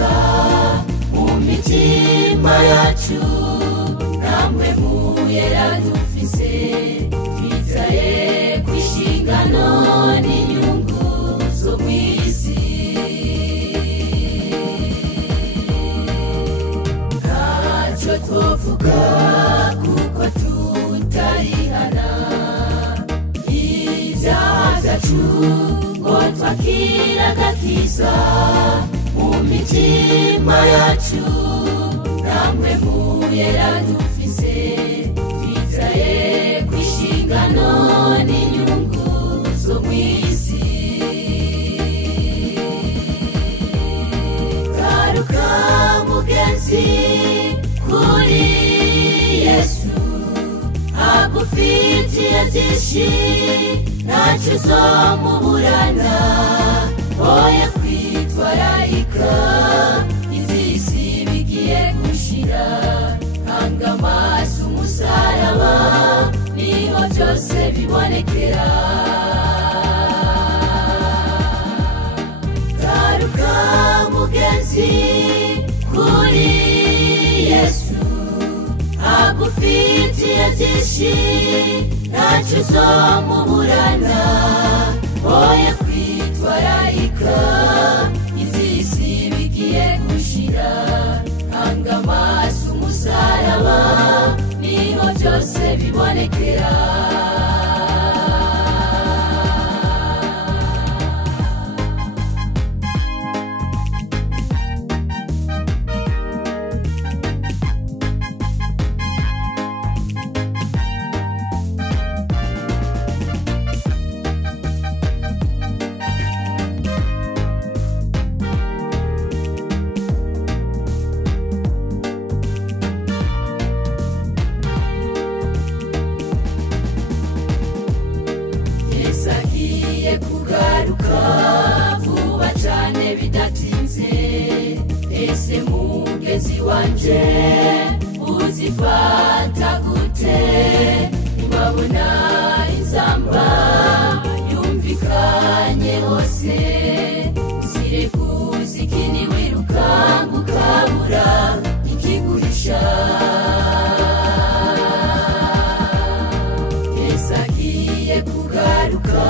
agakiza mu mitima yacu namwe muyera dufise twitaye kwishingano n'inyungu zo mwisi ntacyo twovuga kuko tutarihana ibyaha byacu ngo twakira agakiza mu mitima yacu namwe muyera dufise twitaye kwishingano n'inyungu zo mwisi garuka mugenzi kuri Yesu agufitiye byinshi ntacyo uzomuburana oya kwitwararika ivy'isi bigiye gushira hanga amaso umusaraba niho byose bibonekera garuka mugenzi kuri Yesu agufitiye byinshi ntacyo uzomuburana oya kwitwararika ivy'isi bigiye gushira hanga amaso umusaraba niho byose bibonekera kugaruka vuba cyane bidatinze ese mugezi wanje uzifata gute ubabona inzamba yumvikanye hose zire kuzikini wiruka ngukabura ikigurisha ese agiye kugaruka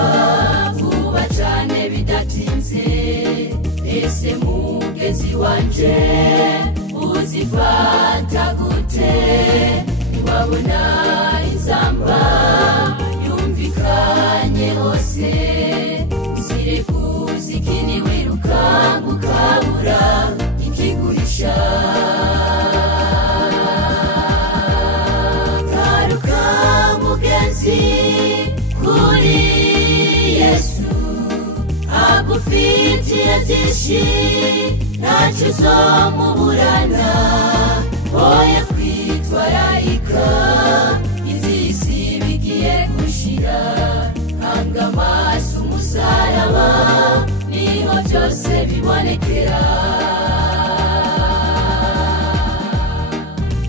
bidatinze ese mugezi wanje uzifata gute ubabona inzamba yumvikanye hose zire kuzikini wiruka ngukabura ikigurisha garuka mugenzi kuri Yesu agufitiye byinshi ntacyo uzomuburana oya kwitwararika ivy'isi bigiye gushira hanga amaso umusaraba niho byose bibonekera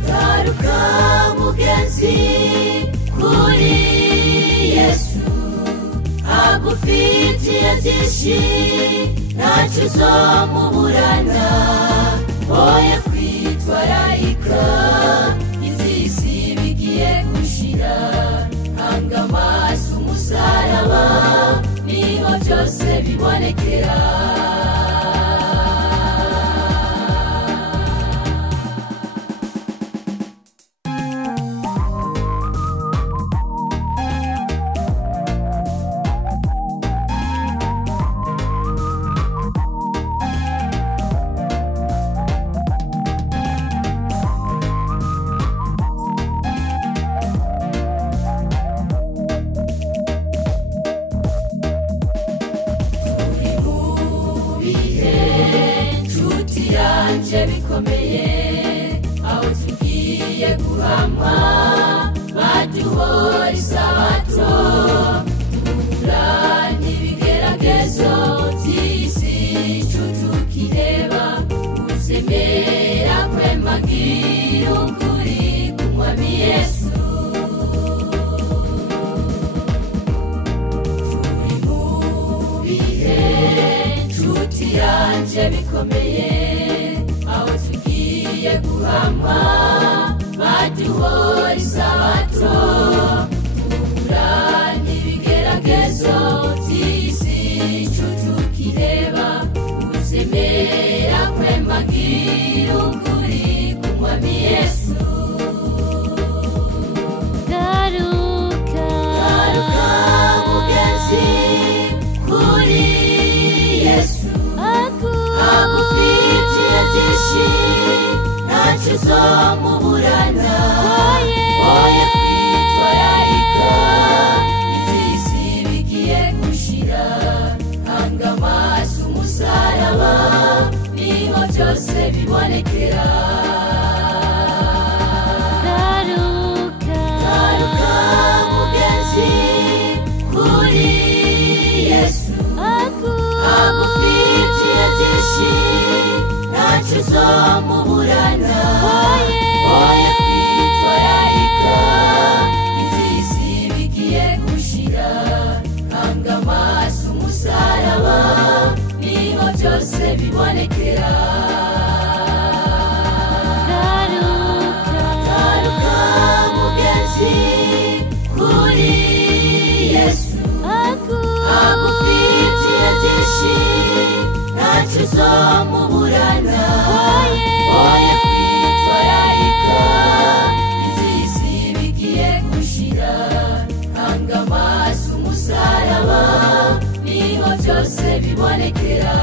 garuka mugenzi kuri Yesu agufitiye byinshi ntacyo uzomuburana oya kwitwararika ivy'isi bigiye gushira hanga amaso umusaraba niho byose bibonekera bikomeye aho tugiye guhamwa baduhora isabato duhura n'ibigeragezo by'isi tukiheba gusembera kwemagira ukuri kumwami Yesu turi mu bihe nshuti yanje bikomeye mukama baduhora isabato kubura n'ibigeragezo by'isi cutukireba uzemera kwemagira ukuri kumwami Yesu garuka mugenzi kuri Yesu agufitiye byinshi ntacyo uzomuburana oye kwitwararika iby'isi bigiye gushira hanga amaso umusaraba niho byose bibonekera garuka mugenzi kuri Yesu agufitiye byinshi ntacyo uzomuburana oye kwitwararika iby'isi bigiye gushira hanga amaso umusaraba niho byose bibonekera garuka mugenzi kuri Yesu agufitiye byinshi ntacyo uzomuburana oye kwitwararika iby'isi bigiye gushira hanga amaso umusaraba niho byose bibonekera